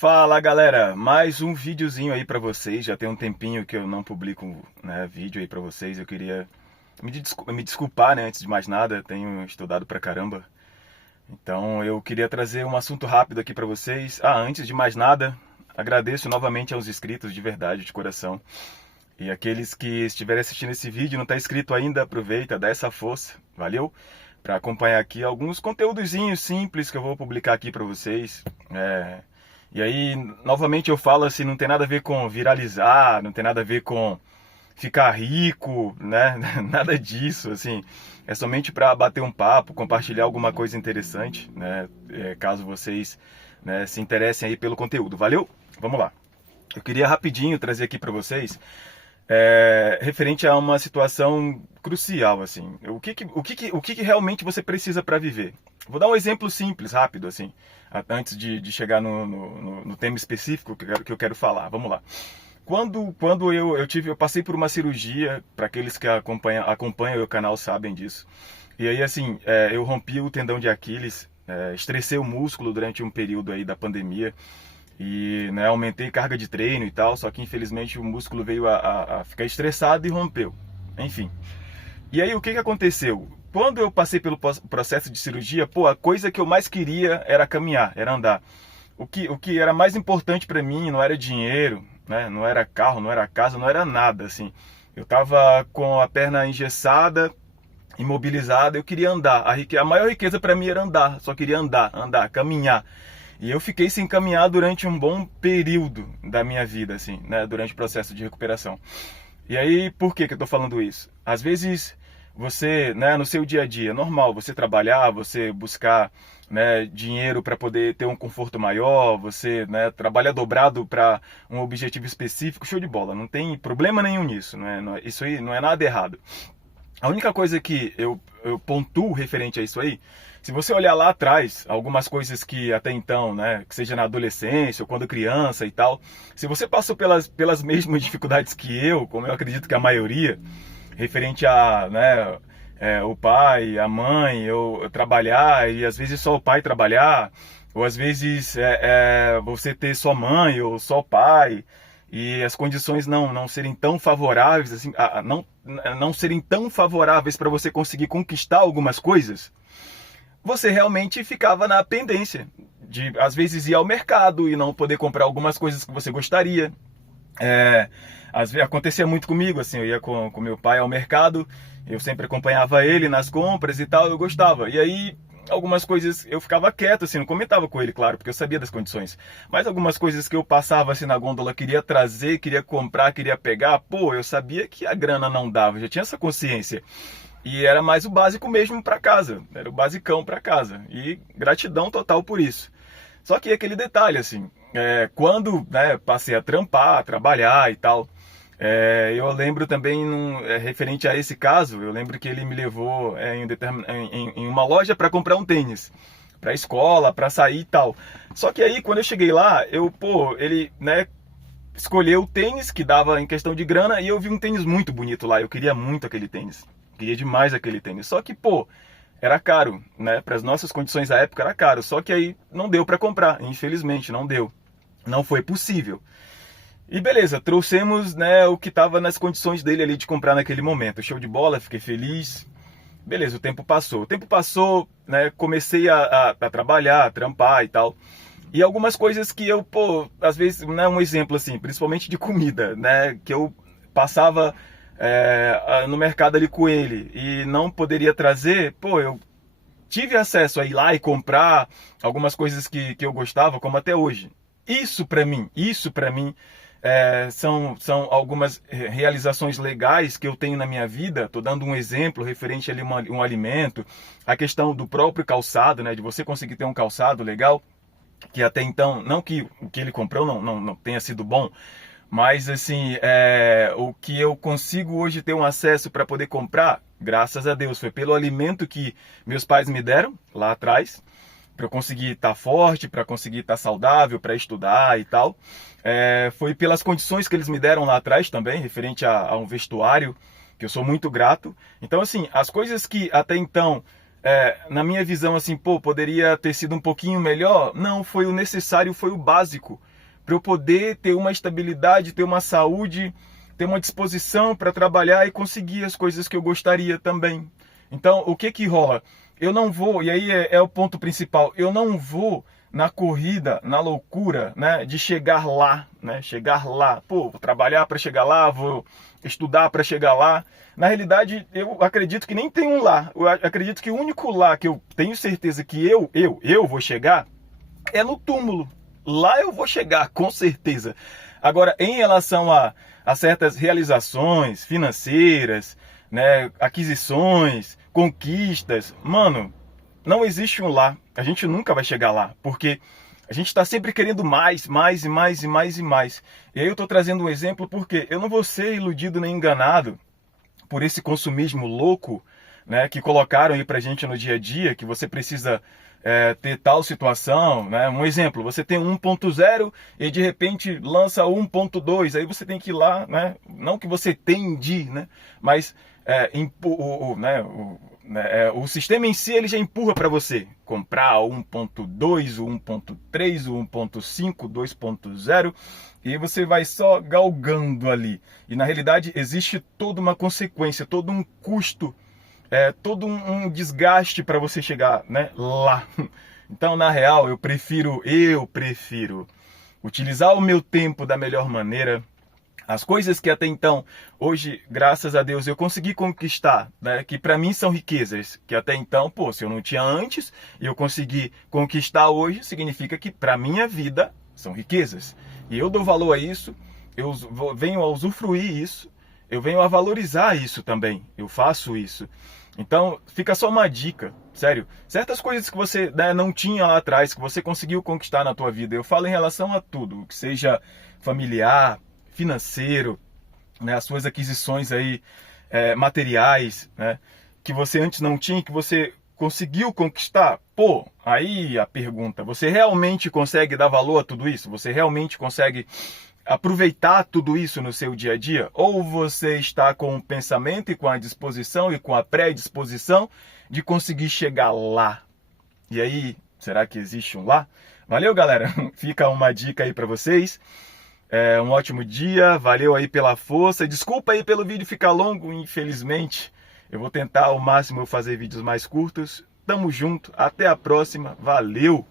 Fala galera, mais um videozinho aí pra vocês. Já tem um tempinho que eu não publico, né, vídeo aí pra vocês. Eu queria me desculpar, né, antes de mais nada. Tenho estudado pra caramba, então eu queria trazer um assunto rápido aqui pra vocês. Antes de mais nada, agradeço novamente aos inscritos, de verdade, de coração. E aqueles que estiverem assistindo esse vídeo e não está inscrito ainda, aproveita, dá essa força, valeu? Para acompanhar aqui alguns conteúdozinhos simples que eu vou publicar aqui para vocês. E aí, novamente eu falo assim, não tem nada a ver com viralizar, não tem nada a ver com ficar rico, né? Nada disso, assim. É somente para bater um papo, compartilhar alguma coisa interessante, né? Caso vocês, né, se interessem aí pelo conteúdo, valeu? Vamos lá. Eu queria rapidinho trazer aqui para vocês referente a uma situação crucial, assim. O que realmente você precisa para viver? Vou dar um exemplo simples, rápido, assim, antes de chegar no tema específico que eu quero falar. Vamos lá. Quando eu passei por uma cirurgia, para aqueles que acompanham o canal sabem disso. E aí, assim, eu rompi o tendão de Aquiles, estressei o músculo durante um período aí da pandemia. E, né, aumentei carga de treino e tal, só que infelizmente o músculo veio a ficar estressado e rompeu. Enfim. E aí o que aconteceu? Quando eu passei pelo processo de cirurgia, a coisa que eu mais queria era caminhar, era andar. O que era mais importante para mim não era dinheiro, né? Não era carro, não era casa, não era nada, assim. Eu tava com a perna engessada, imobilizada, eu queria andar. A maior riqueza para mim era andar, só queria andar, caminhar. E eu fiquei sem caminhar durante um bom período da minha vida, assim, né, durante o processo de recuperação. E aí, por que eu estou falando isso? Às vezes, você, né, no seu dia a dia, é normal você trabalhar, você buscar, né, dinheiro para poder ter um conforto maior, você, né, trabalha dobrado para um objetivo específico, show de bola, não tem problema nenhum nisso, isso aí não é nada errado. A única coisa que eu pontuo referente a isso aí, se você olhar lá atrás, algumas coisas que até então, né, que seja na adolescência ou quando criança e tal, se você passou pelas mesmas dificuldades que eu, como eu acredito que a maioria, referente a, né, o pai, a mãe, eu trabalhar e às vezes só o pai trabalhar, ou às vezes você ter só mãe ou só pai, e as condições não serem tão favoráveis, assim, não serem tão favoráveis para você conseguir conquistar algumas coisas, você realmente ficava na pendência de, às vezes, ir ao mercado e não poder comprar algumas coisas que você gostaria. Às vezes acontecia muito comigo, assim, eu ia com meu pai ao mercado, eu sempre acompanhava ele nas compras e tal, eu gostava. E aí, algumas coisas eu ficava quieto, assim, não comentava com ele, claro, porque eu sabia das condições. Mas algumas coisas que eu passava assim na gôndola, queria trazer, queria comprar, queria pegar, eu sabia que a grana não dava, eu já tinha essa consciência. E era mais o básico mesmo para casa, era o basicão para casa. E gratidão total por isso. Só que aquele detalhe, assim, quando, né, passei a trabalhar e tal, eu lembro também, referente a esse caso, eu lembro que ele me levou em uma loja para comprar um tênis, para escola, para sair e tal. Só que aí, quando eu cheguei lá, ele, né, escolheu o tênis que dava em questão de grana e eu vi um tênis muito bonito lá, eu queria muito aquele tênis. Queria demais aquele tênis. Só que, era caro, né? Para as nossas condições da época era caro. Só que aí não deu para comprar, infelizmente, não deu. Não foi possível. E beleza, trouxemos, né, o que estava nas condições dele ali de comprar naquele momento. Show de bola, fiquei feliz. Beleza, o tempo passou. O tempo passou, né? Comecei a trabalhar, a trampar e tal. E algumas coisas que eu, às vezes, né, um exemplo assim, principalmente de comida, né? Que eu passava no mercado ali com ele e não poderia trazer, eu tive acesso a ir lá e comprar algumas coisas que eu gostava, como até hoje. Isso para mim são algumas realizações legais que eu tenho na minha vida. Estou dando um exemplo referente ali a um alimento, a questão do próprio calçado, né, de você conseguir ter um calçado legal, que até então, não que o que ele comprou não tenha sido bom, mas assim, o que eu consigo hoje ter um acesso para poder comprar, graças a Deus, foi pelo alimento que meus pais me deram lá atrás, para eu conseguir estar forte, para conseguir estar saudável, para estudar e tal. Foi pelas condições que eles me deram lá atrás também, referente a um vestuário, que eu sou muito grato. Então assim, as coisas que até então, na minha visão assim, poderia ter sido um pouquinho melhor, não, foi o necessário, foi o básico para eu poder ter uma estabilidade, ter uma saúde, ter uma disposição para trabalhar e conseguir as coisas que eu gostaria também. Então, o que rola? Eu não vou, e aí é o ponto principal, eu não vou na corrida, na loucura, né, de chegar lá, né, chegar lá. Pô, vou trabalhar para chegar lá, vou estudar para chegar lá. Na realidade, eu acredito que nem tem um lá. Eu acredito que o único lá que eu tenho certeza que eu vou chegar é no túmulo. Lá eu vou chegar, com certeza. Agora, em relação a certas realizações financeiras, né, aquisições, conquistas, mano, não existe um lá. A gente nunca vai chegar lá, porque a gente está sempre querendo mais, mais e mais e mais e mais. E aí eu estou trazendo um exemplo porque eu não vou ser iludido nem enganado por esse consumismo louco, né, que colocaram aí pra gente no dia a dia, que você precisa ter tal situação, né? Um exemplo, você tem 1.0 e de repente lança 1.2, aí você tem que ir lá, né? Não que você tem de, né? Mas o sistema em si ele já empurra para você comprar o 1.2, o 1.3, o 1.5, 2.0 e você vai só galgando ali. E na realidade existe toda uma consequência, todo um custo, todo um desgaste para você chegar, né, lá. Então, na real, eu prefiro utilizar o meu tempo da melhor maneira. As coisas que até então, hoje, graças a Deus, eu consegui conquistar, né, que para mim são riquezas, que até então, pô, se eu não tinha antes, e eu consegui conquistar hoje, significa que para minha vida são riquezas. E eu dou valor a isso, eu venho a usufruir isso, eu venho a valorizar isso também, eu faço isso. Então, fica só uma dica, sério. Certas coisas que você, né, não tinha lá atrás, que você conseguiu conquistar na tua vida, eu falo em relação a tudo, que seja familiar, financeiro, né, as suas aquisições aí, materiais, né, que você antes não tinha, que você conseguiu conquistar. Pô, aí a pergunta, você realmente consegue dar valor a tudo isso? Você realmente consegue aproveitar tudo isso no seu dia a dia? Ou você está com o pensamento e com a disposição e com a predisposição de conseguir chegar lá? E aí, será que existe um lá? Valeu, galera. Fica uma dica aí para vocês. Um ótimo dia, valeu aí pela força. Desculpa aí pelo vídeo ficar longo, infelizmente. Eu vou tentar ao máximo fazer vídeos mais curtos. Tamo junto, até a próxima. Valeu!